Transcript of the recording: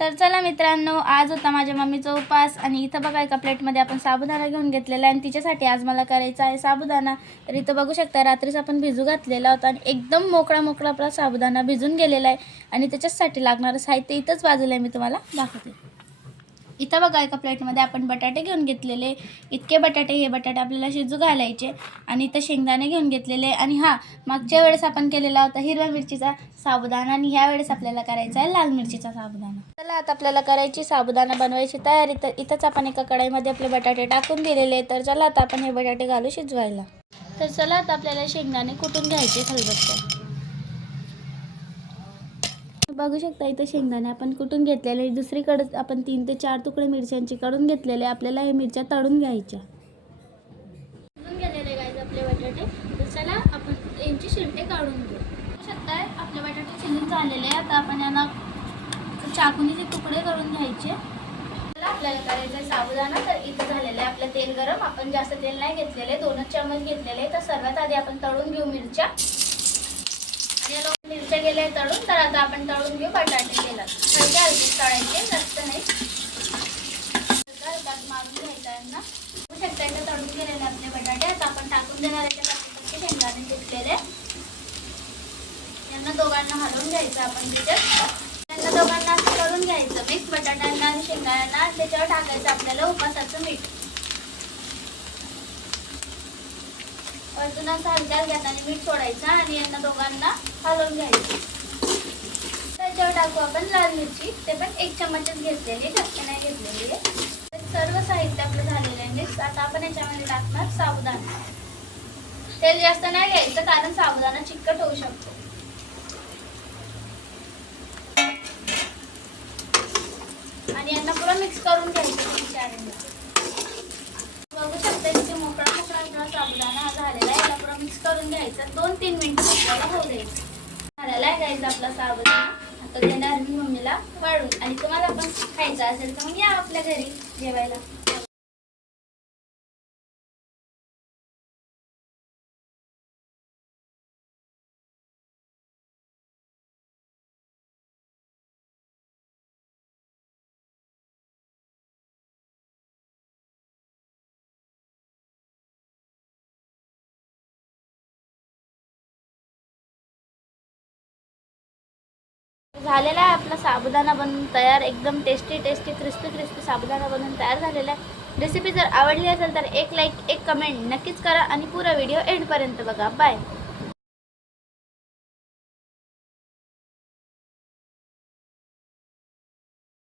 तर चला मित्रांनो, आज होता माझ्या मम्मीचा उपवास आणि इथं बघा एका प्लेटमध्ये आपण साबुदाणा घेऊन घेतलेला आहे आणि तिच्यासाठी आज मला करायचा आहे साबुदाणा। तर इथं बघू शकता रात्रीच आपण भिजू घातलेला होता आणि एकदम मोकळा मोकळा आपला साबुदाणा भिजून गेलेला आहे आणि त्याच्यासाठी लागणारं साहित्य इथंच बाजूला आहे, मी तुम्हाला दाखवते। इथं बघा एका प्लेटमध्ये आपण बटाटे घेऊन घेतलेले, इतके बटाटे, हे बटाटे आपल्याला शिजू घालायचे आणि इथं शेंगदाणे घेऊन घेतलेले आणि हा मागच्या वेळेस आपण केलेला होता हिरव्या मिरचीचा साबुदाणा आणि ह्या वेळेस आपल्याला करायचा आहे लाल मिरचीचा साबुदाणा। चला आता आपल्याला करायची साबुदाणा बनवायची तयारी। तर इथंच आपण एका कढईमध्ये आपले बटाटे टाकून दिलेले। तर चला आता आपण हे बटाटे घालू शिजवायला। तर चला आता आपल्याला शेंगदाणे कुटून घ्यायचे खलबत्त्यात। बघू शकता इथं शेंगदाणे आपण कुटून घेतलेले, दुसरीकडे आपण 3 ते 4 तुकडे मिरच्यांची काढून घेतलेले। आपल्याला हे मिरच्या तळून घ्यायच्या। तळून गेलेले गाईज आपले बटाटे। तर चला आपण यांची शिलटे काढून घेऊ। बघू शकता आपले बटाटे शिजून झालेले। आता आपण यांना चाकूने तुकडे करून घ्यायचे। चला आपल्याला करायचं आहे साबुदाणा। तर इथं झालेलं आहे आपलं तेल गरम। आपण जास्त तेल नाही घेतलेले, 2 चमच घेतलेले। तर सर्वात आधी आपण तळून घेऊ मिरच्या आणि मिरच्या गेल्या तळून। तर आता आपण तळून घेऊ बटाटे तेलात। हलके हलके तळायचे, जास्त नाही। मारून घ्यायचं यांना। बघू शकता इथं तळून गेलेले आपले बटाटे। आता आपण टाकून देणार आहे त्याच्यात शेंगदाणे घेतलेले। यांना दोघांना हलवून घ्यायचं आपण त्याच्यात। यांना दोघांना असं करून घ्यायचं मिक्स, बटाट्यांना आणि शेंगदाण्यांना। त्याच्यावर टाकायचं आपल्याला उपासाचं मीठ। वरतून असं हलक्या हाताने मीठ सोडायचं आणि यांना दोघांना हलवून घ्यायचं। त्याच्यावर टाकू आपण लाल मिरची, ते पण 1 चमचच घेतलेली, जास्त नाही घेतलेली। सर्व साहित्य आपलं झालेलं आहे मिक्स। आता आपण याच्यामध्ये टाकणार साबुदाणा। तेल जास्त नाही घ्यायचं कारण साबुदाणा चिकट होऊ शकतो। आणि यांना पुरा मिक्स करून घ्यायचं। बघू शकता इथे मोकळा मोकळा साबुदाणा झालेला आहे। याला पुरा मिक्स करून घ्यायचं, 2-3 मिनिटं आपल्याला होऊ द्यायचं। झालेला आहे गाईज आपला साबुदाणा। आता देणार मी मम्मीला वाढून आणि तुम्हाला पण खायचं असेल तर मग या आपल्या घरी जेवायला। झालेला आहे आपला साबुदाणा बनवून तयार। एकदम टेस्टी क्रिस्पी साबुदाणा बनवून तयार झालेला आहे। रेसिपी जर आवडली असेल तर एक लाईक, एक कमेंट नक्कीच करा आणि पुरा व्हिडिओ एंडपर्यंत बघा। बाय।